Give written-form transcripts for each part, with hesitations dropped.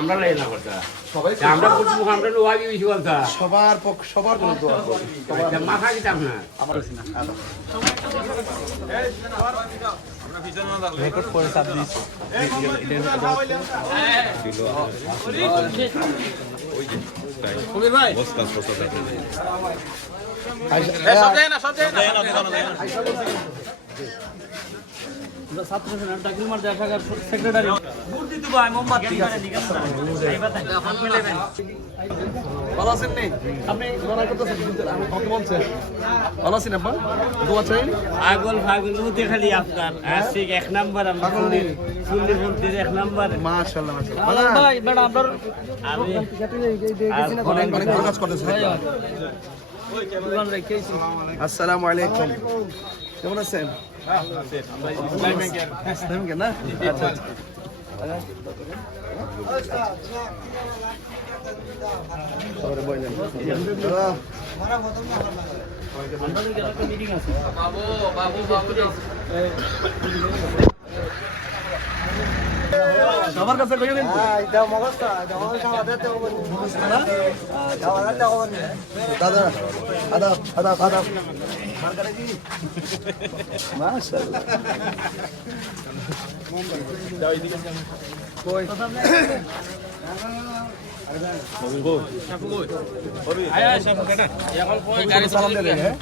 আমরা লাই না করতা সবাই আমরা করছি আমরা লোয়াবি বেশি বলতা সবার জন্য দোয়া করি। মাথা দিতাম না আমার রেকর্ড করে চাপ দিয়েছি। ভালো আছেন নি? আপনি লড়াই করতেছেন কিন্তু আমি কত বলছেন? ভালো আছেন আপা? দোয়া চাই? পাগল পাগল মুতে খালি আপনার আশিক এক নাম্বার আমরা ফুলের মধ্যে এক নাম্বার মাশাআল্লাহ মাশাআল্লাহ। ভাই বেটা আপনার আমি অনেক অনেক ভালো কাজ করতেছেন। আসসালামু আলাইকুম। কেমন আছেন? না? আচ্ছা সবার কাছে কইও কিন্তু দাদা আদাব আদাব আদাব মাশাআল্লাহ কই সালাম দে হ্যাঁ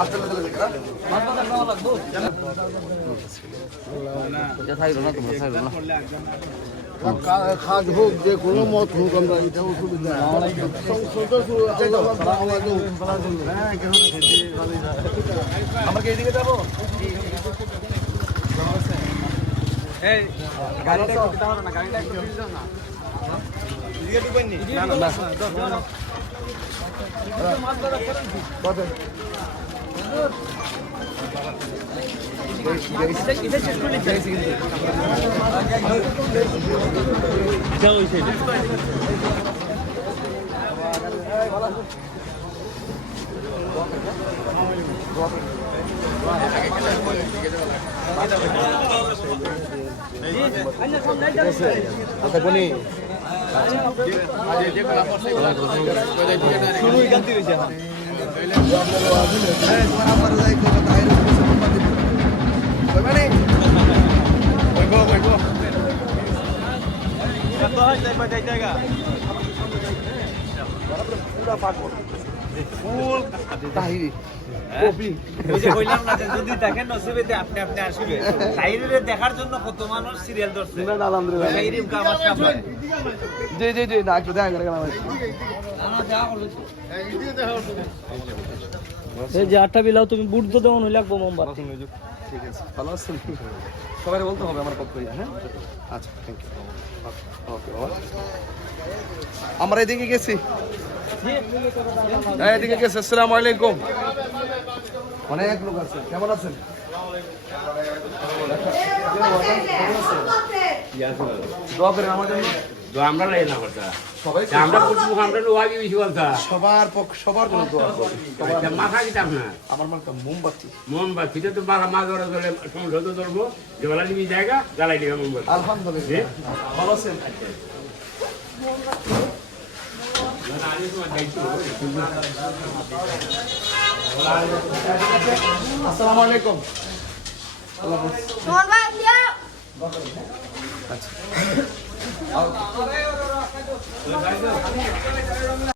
আসসালামু আলাইকুম কাজ হোক যে কোনো মত হোক আমরা এটা অসুবিধা আমরা কি এদিকে যাবো দেখার জন্য কত মানুষ সিরিয়াল ধরছে জি জি জি না একটু দেখা করে এই যে আটটা বিলাও তুমি বুট তো দেবো নই লাগবো মোমবাতি ঠিক আছে ভালো আছেন সবাই বলতে হবে আমার পক্ষ হ্যাঁ আচ্ছা থ্যাংক ইউ ওকে বাবা আমরা এদিকে গেছি হ্যাঁ এদিকে গেছি আসসালামু আলাইকুম অনেক লোক আছে কেমন আছেন দোয়া করেন আমার জন্য আমরা লাই না করতা সবাই আমরা করছি আমরা লোয়াবি বেশি বলতা সবার জন্য দোয়া করি মাথা দিতাম না আমার মানে মোমবাতি মোমবাতি তো মাথা মাছ ধরা ধরে সংসদ ধরবো যেবেলা নিবি জায়গা জ্বালাই দিবে মোমবাতি আলহামদুলিল্লাহ ভালো আছেন আসসালামু আলাইকুম আচ্ছা